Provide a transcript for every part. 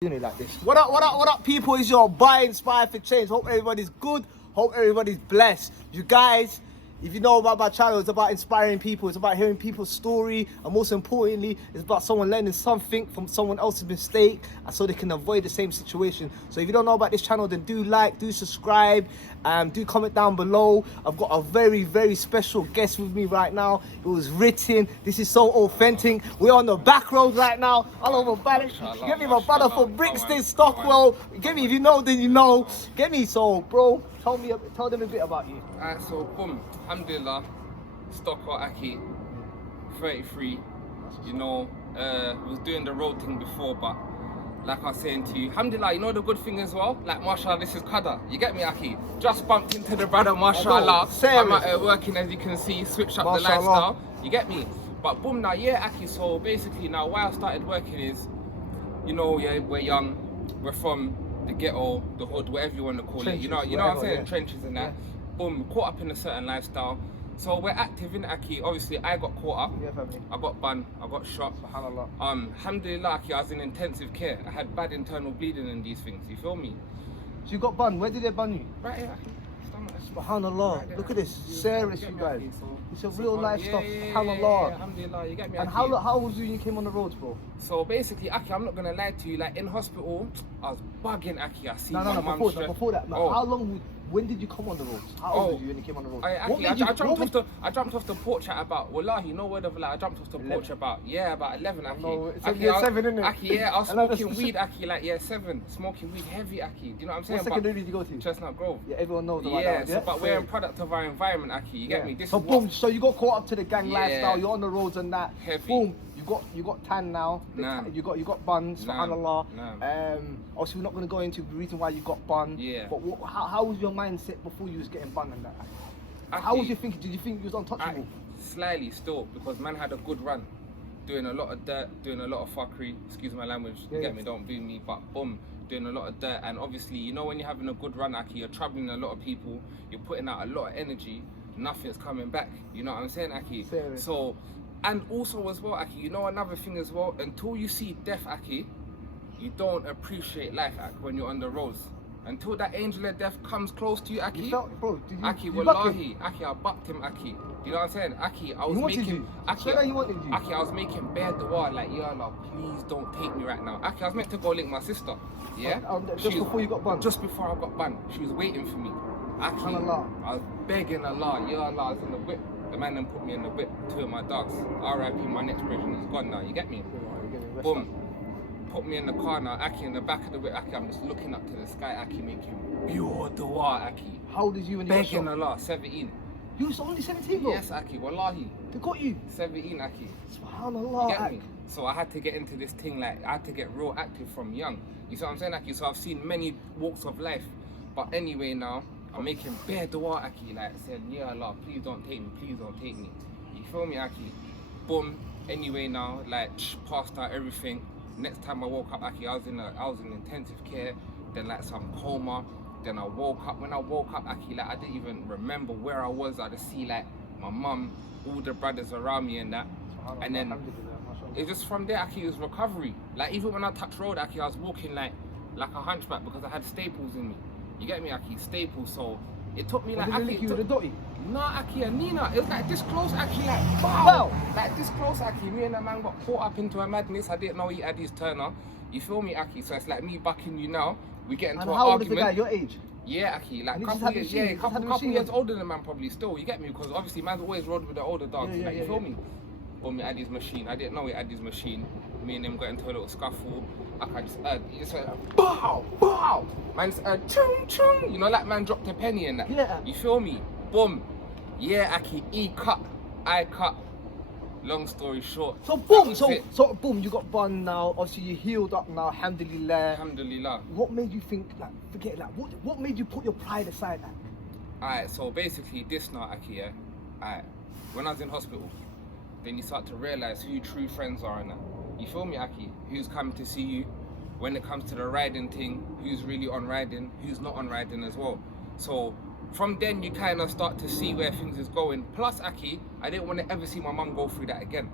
Doing it like this. What up, people? It's your boy Inspired for Change. Hope everybody's good. Hope everybody's blessed. You guys, if you know about my channel, it's about inspiring people. It's about hearing people's story, and most importantly, it's about someone learning something from someone else's mistake, and so they can avoid the same situation. So if you don't know about this channel, then do like, do subscribe, do comment down below. I've got a very, very special guest with me right now. It was written. This is so authentic. We're on the back road right now. All over Balance. Get me my brother from Brixton, Stockwell. Get me, if you know, then you know. Get me, so bro. Tell them a bit about you. Alright, so boom, alhamdulillah, Stockwell Aki, 33, you know, was doing the road thing before, but like I was saying to you, alhamdulillah, you know the good thing as well, like mashallah, this is Qadar, you get me Aki, just bumped into the brother, mashallah, I'm out working as you can see, switched up the lifestyle, you get me, but boom now, yeah Aki, so basically now why I started working is, you know, yeah, we're young, we're from the ghetto, the hood, whatever you want to call trenches, it, you know what I'm saying, trenches and that, boom, caught up in a certain lifestyle. So we're active in Aki. Obviously, I got caught up. Yeah, I got banned. I got shot. Subhanallah. Alhamdulillah, Aki, I was in intensive care. I had bad internal bleeding and these things. You feel me? So you got banned. Where did they ban you? Right here, Aki. Subhanallah. Right, look at this. Serious, you guys. It's a real life stuff. Subhanallah. Alhamdulillah, you get me. And Aki. how was you when you came on the roads, bro? So basically, Aki, I'm not gonna lie to you. Like in hospital, I was bugging, Aki. I see my mum. Before that, man. Oh. How long? When did you come on the roads? How old were you when you came on the roads? I jumped off the porch at about, wallahi, no word of a lie, I jumped off the porch about 11, Aki. No, it's Aki, year 7, isn't it? Aki, yeah, I was smoking weed, Aki, like year 7, smoking weed heavy, Aki. Do you know what I'm saying? What secondary did you go to? Chestnut Grove. Yeah, everyone knows about that. Yeah, but we're a product of our environment, Aki, you get me? This so is boom, so you got caught up to the gang lifestyle, you're on the roads and that. Heavy. Boom, you got tan now. You got buns, subhanallah. Obviously we're not going to go into the reason why you got bun. Yeah. But how was your mindset before you was getting bun and that? Aki, how was you thinking? Did you think you was untouchable? Slightly still, because man had a good run. Doing a lot of dirt, doing a lot of fuckery, excuse my language, you get me, don't boo me, but boom, doing a lot of dirt. And obviously, you know, when you're having a good run, Aki, you're troubling a lot of people, you're putting out a lot of energy, nothing's coming back, you know what I'm saying, Aki? Serious. So, and also as well, Aki, you know another thing as well, until you see death, Aki, you don't appreciate life, Aki, when you're on the roads. Until that angel of death comes close to you, Aki. You felt, bro, did you, Aki, wallahi, Aki, I bucked him, Aki. You know what I'm saying? Aki, I was making, Aki, I was making bare dua, like, ya Allah, please don't take me right now. Aki, I was meant to go link my sister, yeah? Just before you got banned? Just before I got banned. She was waiting for me. Aki, I was begging Allah, ya Allah, I was in the whip. The man then put me in the whip, 2 of my dogs. R.I.P. my next version is gone now, you get me? Boom. Put me in the car now, Aki, in the back of the whip, Aki, I'm just looking up to the sky, Aki, making pure dua, Aki. How old is you when you got shot? Begging Allah, 17. You was only 17, bro? Yes, Aki, wallahi. They got you? 17, Aki. Subhanallah. You get me? So I had to get into this thing, like, I had to get real active from young. You see what I'm saying, Aki? So I've seen many walks of life. But anyway now, I'm making bare dua, Aki, like saying, yeah Allah, please don't take me, please don't take me. You feel me, Aki? Boom. Anyway now, like, passed out everything. Next time I woke up, Aki, I was in intensive care, then like some coma. Then I woke up. When I woke up, Aki, like I didn't even remember where I was. I just see like my mum, all the brothers around me and that. And then it just from there, Aki, it was recovery. Like even when I touched road, Aki, I was walking like a hunchback because I had staples in me. You get me, Aki? Staples. So it took me like Aki. Nah, Aki and Nina. It was like this close, Aki, like wow. Like this close, Aki. Me and the man got caught up into a madness. I didn't know he had his turner. You feel me, Aki? So it's like me bucking you now. We get into an argument. How old is the guy? Your age? Yeah, Aki, like couple years older than man probably still. You get me? Because obviously man's always rode with the older dogs. Like, you feel me? Or me had his machine. I didn't know he had his machine. Me and him got into a little scuffle. I just heard, he just heard, bow, bow. Man just heard, chung, chung. You know, like man dropped a penny in that. Yeah. You feel me? Boom. Yeah, Aki, he cut, I cut. Long story short. So boom, so boom, you got bun now. Obviously you healed up now, alhamdulillah. Alhamdulillah. What made you think, like, forget, like, what made you put your pride aside, like? Alright, so basically this now, Aki, yeah. Alright, when I was in hospital, then you start to realize who your true friends are and that. You feel me, Aki? Who's coming to see you? When it comes to the riding thing, who's really on riding, who's not on riding as well. So from then you kind of start to see where things is going. Plus, Aki, I didn't want to ever see my mum go through that again.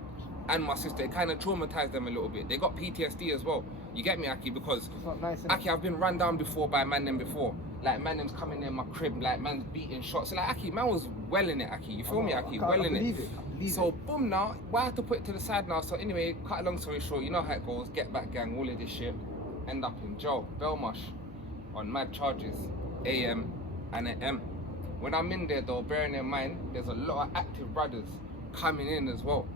And my sister, it kind of traumatized them a little bit. They got PTSD as well. You get me, Aki? Because It's not nice, innit? Aki, I've been run down before by man them before. Like man them's coming in my crib, like man's beating shots. So like Aki, man was well in it, Aki. You feel me, Aki? Well in it. So boom now, why I have to put it to the side now? So anyway, cut a long story short, you know how it goes. Get back gang, all of this shit. End up in jail, Belmarsh, on mad charges, AM and an M. When I'm in there though, bearing in mind, there's a lot of active brothers coming in as well.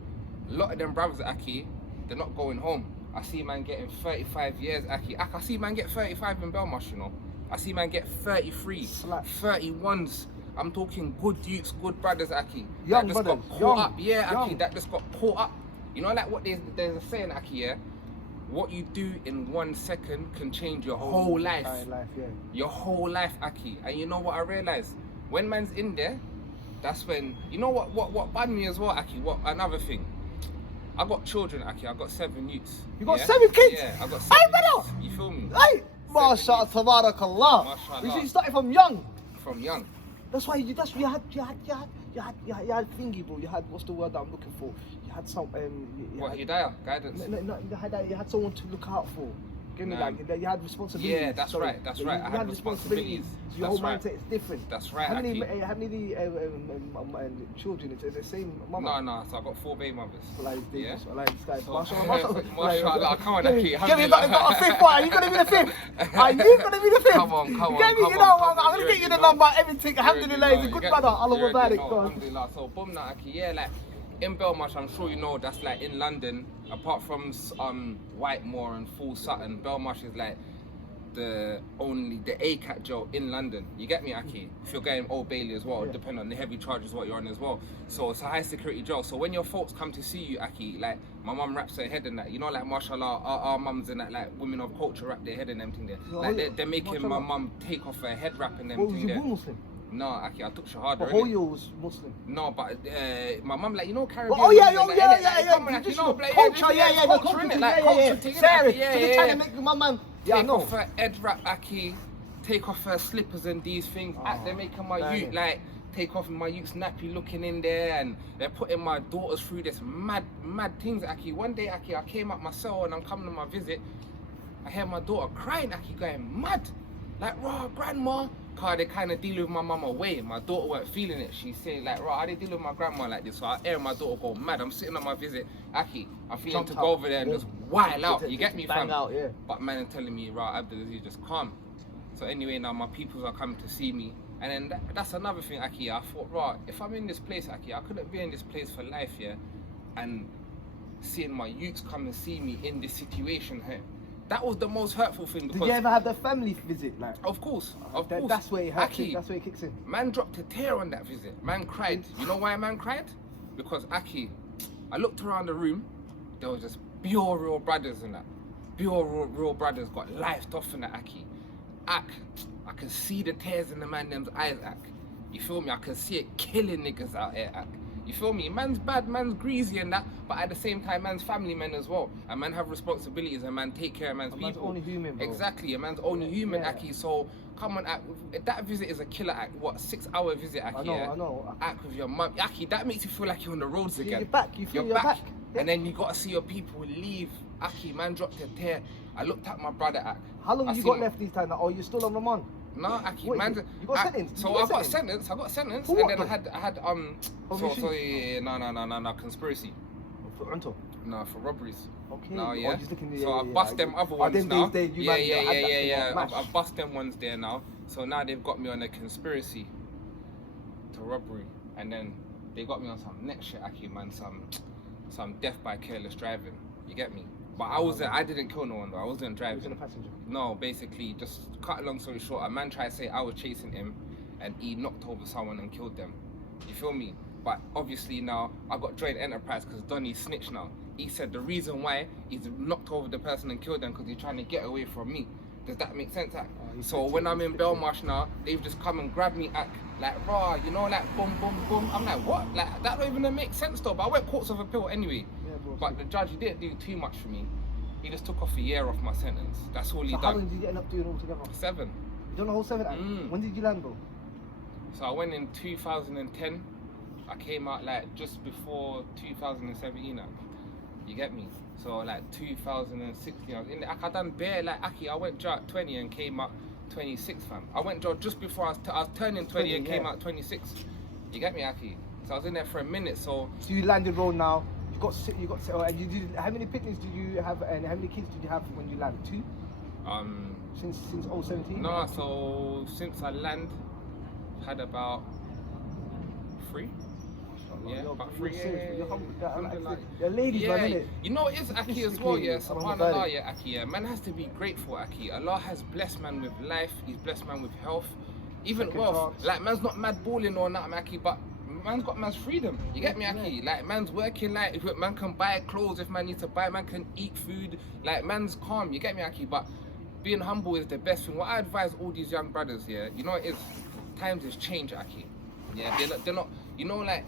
A lot of them brothers, Aki, they're not going home. I see man getting 35 years, Aki. I see man get 35 in Belmarsh, you know. I see man get 33, 31s. I'm talking good youths, good brothers, Aki. Young that just brothers, got caught young, up. Yeah, young. Aki, that just got caught up. You know, like what there's a saying, Aki, yeah? What you do in 1 second can change your whole life. Yeah. Your whole life, Aki. And you know what I realized? When man's in there, that's when, you know what banned me as well, Aki? What, another thing. I got children, Aki. I got 7 youths. You got 7 kids? Yeah, I got 7 Hey, brother! youths. You feel me? Hey! MashaAllah, tabarakallah. MashaAllah. You started from young. From young. That's why you had thingy, bro. You had, what's the word that I'm looking for? You had some Hidayah, guidance. No, you had someone to look out for. Give me like you had responsibilities. Yeah, that's right. That's right. I had responsibilities. Your whole mindset is different. That's right. How many children? Is it the same mama? No. So I got 4 baby mothers. Yeah. Mashallah, come on, Aki. You got a fifth one. You gonna be the fifth. Are you gonna be the fifth? Come on. You know, I'm gonna get you the number. Everything. Alhamdulillah, he's a good brother. Allah Mubarak. Alhamdulillah. So boom now, Aki. Yeah, like in Belmarsh, I'm sure you know that's like in London. Apart from Whitemoor and Full Sutton, Belmarsh is like the ACAT jail in London. You get me, Aki? If you're going Old Bailey as well, depending on the heavy charges what you're on as well. So it's a high security jail. So when your folks come to see you, Aki, like my mum wraps her head in that. You know, like mashallah, our mums and that, like women of culture wrap their head in them thing there. Like they're making my mum take off her head wrap and them thing there. Muslim? No, Aki, I took Shahada. But Hoyo was Muslim. No, but my mum, like, you know, Caribbean. Oh yeah. Come on, Aki, no, like, culture, culture, innit? Like, culture thing, Sarah, yeah. so they're trying to make my man. Take off her head wrap, Aki. Take off her slippers and these things. They're making my youth, like, take off my youth's nappy looking in there, and they're putting my daughters through this mad things, Aki. One day, Aki, I came up my cell and I'm coming on my visit. I hear my daughter crying, Aki, going mad. Like, raw, grandma. Cause they kind of deal with my mum away. My daughter weren't feeling it. She's saying like, raw, how they deal with my grandma like this? So I hear my daughter go mad. I'm sitting on my visit, Aki, I'm feeling to go over there and just wild out. You get me, fam? Out, yeah. But man is telling me, raw, Abdulaziz, just calm. So anyway, now my peoples are coming to see me. And then that's another thing, Aki. I thought, raw, if I'm in this place, Aki, I couldn't be in this place for life, yeah? And seeing my youths come and see me in this situation here. That was the most hurtful thing. Because did you ever have the family visit? Like, of course. That's where it hurts. Aki, that's where it kicks in. Man dropped a tear on that visit. Man cried. You know why man cried? Because Aki, I looked around the room. There was just pure real brothers in that. Pure real brothers got lifed off in that, Aki. I can see the tears in the man them's eyes, Ak. You feel me? I can see it killing niggas out here, Ak. You feel me? Man's bad, man's greasy and that, but at the same time, man's family man as well. And man have responsibilities and man take care of man's people. Man's only human, bro. Exactly, a man's only human, Aki. So come on, Ak. That visit is a killer, Ak. What, 6-hour visit, Aki? I know. Ak with your mum, Aki. That makes you feel like you're on the roads again. You're back. You feel you're back. Yeah. And then you gotta see your people leave. Aki, man dropped a tear. I looked at my brother, Ak. How long have you got left this time? Oh, you're still on Ramadan? No, Aki, what, man. You got sentenced? So I got sentenced. For what, and then I had no, conspiracy. For rental? No, for robberies. Okay. No, yeah. So I bust them other ones now. Yeah. I bust them ones there now. So now they've got me on a conspiracy to robbery, and then they got me on some next shit, Aki, man. Some death by careless driving. You get me? But I didn't kill no one though. I wasn't driving. You was a passenger? No, basically, just cut a long story short, a man tried to say I was chasing him and he knocked over someone and killed them. You feel me? But obviously now, I got joint enterprise because Donny snitched now. He said the reason why he's knocked over the person and killed them because he's trying to get away from me. Does that make sense, Ak? So when I'm in Belmarsh now, they've just come and grabbed me, Ak, like raw, you know, like boom, boom, boom. I'm like, what? Like, that don't even make sense though, but I went courts of appeal anyway. But the judge, he didn't do too much for me. He just took off a year off my sentence. That's all he done. How long did you end up doing altogether? 7. You done the whole 7? When did you land though? So I went in 2010. I came out like just before 2017. You get me? So like 2016, I was in there. I done bare like Aki. I went jail at 20 and came out 26, fam. I went jail just before I was turning 20 and came out 26. You get me, Aki? So I was in there for a minute. So you landed road now. You got and you did. How many picnics did you have, and how many kids did you have when you landed? 2. Since 017. No, so since I land, had about 3. Yeah, about 3 years. You're ladies, man, innit? You know it is, Aki, as well, yeah. SubhanAllah, yeah, Aki, yeah. Man has to be grateful, Aki. Allah has blessed man with life. He's blessed man with health, even wealth. Like, man's not mad balling or nothing, Aki, but man's got man's freedom. You get me, Aki? Like, man's working, like, if man can buy clothes if man needs to buy, man can eat food. Like, man's calm. You get me, Aki? But being humble is the best thing. What I advise all these young brothers, yeah, you know it is, times has changed, Aki. Yeah, they're not, you know, like,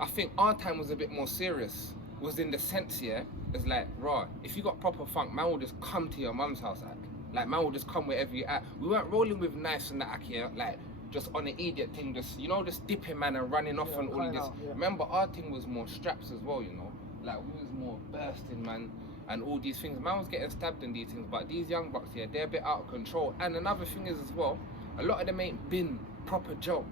I think our time was a bit more serious. Was in the sense, yeah, it's like, raw. If you got proper funk, man will just come to your mum's house, like man will just come wherever you at. We weren't rolling with knives and that, yeah, like just on an idiot thing, just, you know, just dipping man and running off and all of this. Remember, our thing was more straps as well, you know, like we was more bursting, man, and all these things. Man was getting stabbed in these things, but these young bucks here, they're a bit out of control. And another thing is as well, a lot of them ain't been proper Joe,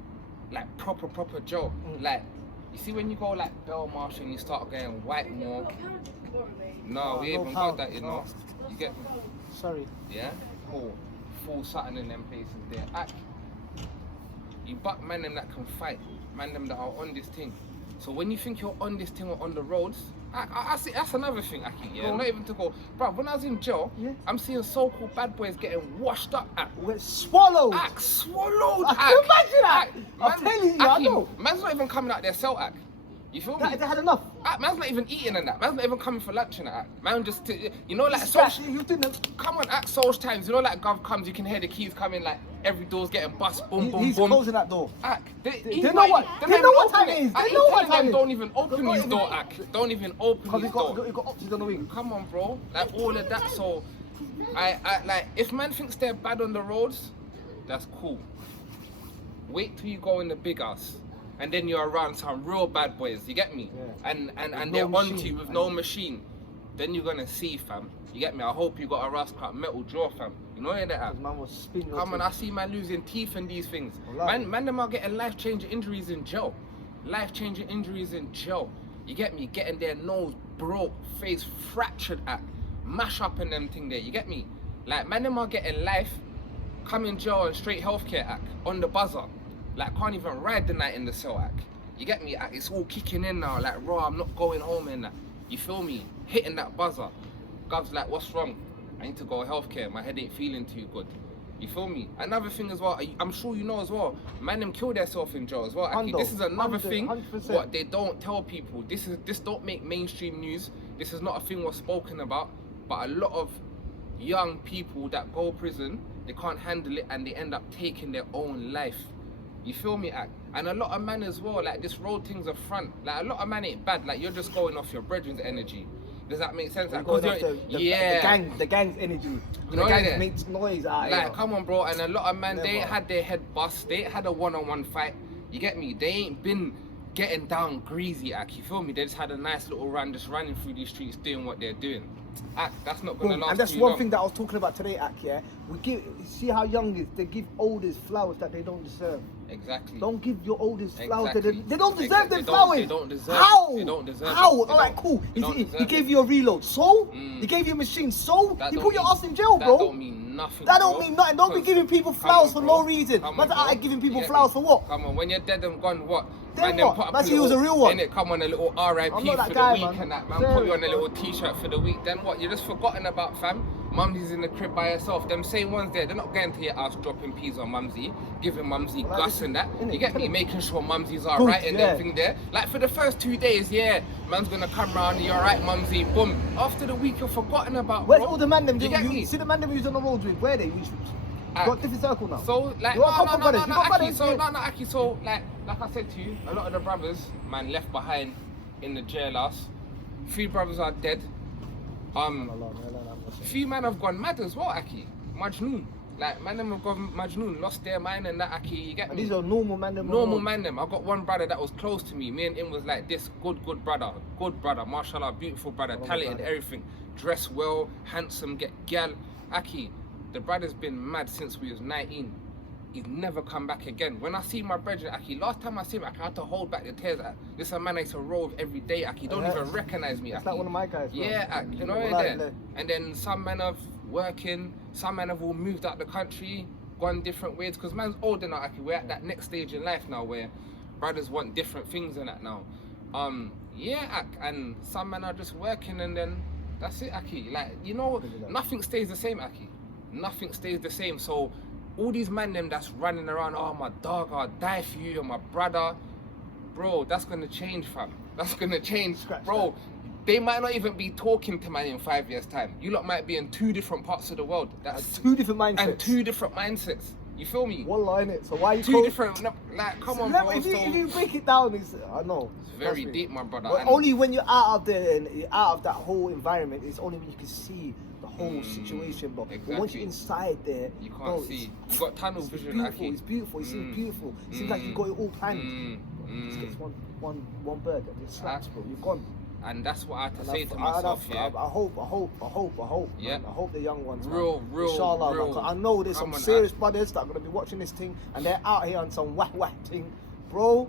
like proper Joe, like. You see when you go like Belmarsh and you start going Whitemore, no, we haven't got that, you know. You get me? Sorry. Yeah? Cool. Full Sutton in them places there. You buck man them that can fight, man them that are on this thing. So when you think you're on this thing or on the roads, I see that's another thing, Aki. Yeah, not even to go. Bro, when I was in jail, I'm seeing so-called bad boys getting washed up. We're swallowed. Swallowed. Can you imagine that? I'm telling you, I know. Man's not even coming out their cell, You feel me? They had enough. Man's not even eating in that. Man's not even coming for lunch in that. Man just, you know, like social. Come on, at social times, you know, like Gov comes, you can hear the keys coming, like every door's getting bust, boom, boom, He's boom. closing that door. They know what time it is. They know what time it is. Don't even open his door, Don't even open his door. He got options on the wing. Come on, bro. Like all of that. So, I like, if man thinks they're bad on the roads, that's cool. Wait till you go in the big house. And then you're around some real bad boys, you get me? Yeah. And they're on to you with no machine. Then you're gonna see, fam. You get me? I hope you got a rust cut metal jaw, fam. You know that? Man was spinning. Come on, I see man losing teeth and these things. Man, them are getting life-changing injuries in jail. Life-changing injuries in jail. You get me? Getting their nose broke, face fractured mash up in them thing there. You get me? Like, man, them are getting life, come in jail and straight healthcare on the buzzer. Like, can't even ride the night in the cell, You get me? It's all kicking in now. Like, raw, I'm not going home in that. You feel me? Hitting that buzzer. Gov's like, what's wrong? I need to go healthcare. My head ain't feeling too good. You feel me? Another thing as well, I'm sure you know as well, man, them kill themselves in jail as well. This is another thing 100%. What they don't tell people. This don't make mainstream news. This is not a thing what's spoken about. But a lot of young people that go prison, they can't handle it and they end up taking their own life. You feel me, And a lot of man as well, like this road thing's a front. Like a lot of man ain't bad, like you're just going off your brethren's energy. Does that make sense? Like, the gang's energy. You know, the gang makes noise out. Like, come on, bro. And a lot of man, they ain't had their head bust. They ain't had a one-on-one fight. You get me? They ain't been getting down greasy, You feel me? They just had a nice little run, just running through these streets, doing what they're doing. That's not gonna last. And that's too one long. thing that I was talking about today, yeah. See how young is they give olders flowers that they don't deserve. Exactly. Don't give your oldest flowers. Exactly. They don't deserve them flowers. They don't deserve. How? They don't deserve. How? Alright, cool. He gave you a reload. So? He gave you a machine. So? You put your ass in jail, bro. That don't mean nothing. That don't mean nothing. Don't be giving people flowers for no reason. Man's out giving people flowers for what? Come on, when you're dead and gone, what? Then what? That's he was a real one. Then it come on a little RIP for the week and that, man. Put you on a little t-shirt for the week. Then what? You're just forgotten about, fam. Mumsy's in the crib by herself. Them same ones there, they're not going to your house dropping peas on Mumsy, giving Mumsy gus and that. You get me? Making sure Mumsy's alright and everything there. Like for the first 2 days, man's gonna come round, you're alright, Mumsy, boom. After the week, you're forgotten about. Where's all the man them? You get me? See the man them who's on the roads with? Where are they? Got different circle now. So like, Aki. So like I said to you, a lot of the brothers, man, left behind in the jailhouse. 3 brothers are dead. Few men have gone mad as well, Aki. Majnoon. Like, man them have gone Majnoon, lost their mind and that, Aki, you get And me? these are normal man them. Normal man them. I got one brother that was close to me. Me and him was like this, good brother, mashallah, beautiful brother, talented, everything, dressed well, handsome, get gal. Aki, the brother's been mad since we was 19. He's never come back again. When I see my brother, Aki, last time I see him, Aki, I had to hold back the tears. This is a man I used to roll with every day, Aki. Don't even recognize me, Aki. It's like one of my guys, bro. Yeah, Aki, you know what I mean? And then some men have working, some men have all moved out the country, gone different ways, because man's older now, Aki. We're at that next stage in life now where brothers want different things and that now. Yeah, Aki, and some men are just working and then that's it, Aki. Like, you know, nothing stays the same, Aki. Nothing stays the same. So all these men them that's running around, oh my dog, I'll die for you, you're my brother. Bro, that's gonna change, fam. That's gonna change, bro. They might not even be talking to man in 5 years' time. You lot might be in 2 different parts of the world. That's 2 different mindsets. And 2 different mindsets. You feel me? One line it. So why you 2 different, like, come on, bro. If you break it down, it's, I know. It's very deep, my brother. But only when you're out of there and you're out of that whole environment, it's only when you can see the whole situation, bro. Exactly. But once you're inside there, you can't bro, see. You got tunnel vision, beautiful. Aki. It's beautiful. It seems beautiful. It seems like you got it all planned. Just gets one bird that just slaps, bro. You're gone. And that's what I had to And say to myself, yeah. I hope. Yeah. Man. I hope the young ones, real, inshallah, real. man, 'cause I know there's some Come on, serious brothers that are gonna be watching this thing, and they're out here on some whack thing, bro.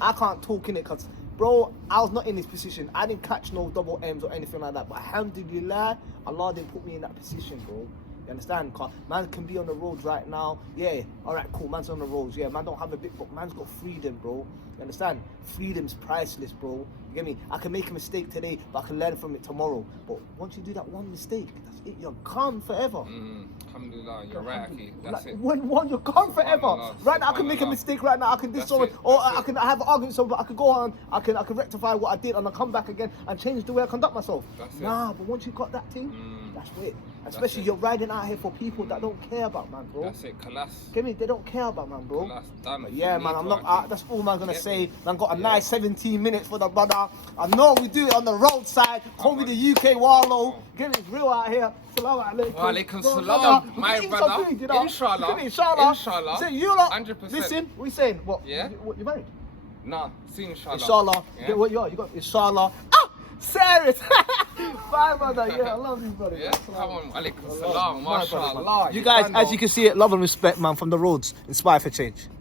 I can't talk in it, cause, bro, I was not in this position. I didn't catch no double M's or anything like that. But alhamdulillah, Allah didn't put me in that position, bro. You understand? Cause man can be on the roads right now. Yeah, alright, cool. Man's on the roads. Yeah, man don't have a bit, but man's got freedom, bro. You understand? Freedom's priceless, bro. You get me? I can make a mistake today, but I can learn from it tomorrow. But once you do that one mistake, that's it. You're gone forever. Alhamdulillah, you're right, Aki. That's Like, it. when you're gone forever. Subhanallah, Right now, I can make a subhanallah. mistake right now. I can do That's something, it, or that's I it. can have an argument with someone. I can go on. I can rectify what I did, and I come back again and change the way I conduct myself. That's it. Nah, but once you got that thing, that's it. Especially it. you're riding out here for people that don't care about man, bro. That's it, Kalas. Get me? They don't care about man, bro. Kalas, done. But yeah, man, I'm not. That's all man gonna Get say. me? Man got a Yeah. nice 17 minutes for the brother. I know we do it on the roadside. Call me on. the UK Wallow. Get me? It's real out here. Salaam alaikum. Wa alaikum Bro, salam, brother, we my eat brother. some food, you know? Inshallah. Get me? Inshallah. Inshallah. Say you lot. 100%. Listen, we saying what? Yeah. You married? Nah, see inshallah. Inshallah. Yeah. Yeah, what you are? You got inshallah. Ah, serious. Bye, brother. Yeah, I love you, brother. Yeah, come on, alaikum I love salam, you. My brother, man. mashallah. You guys, done, as though. you can see it, love and respect, man, from the roads. Inspire for change.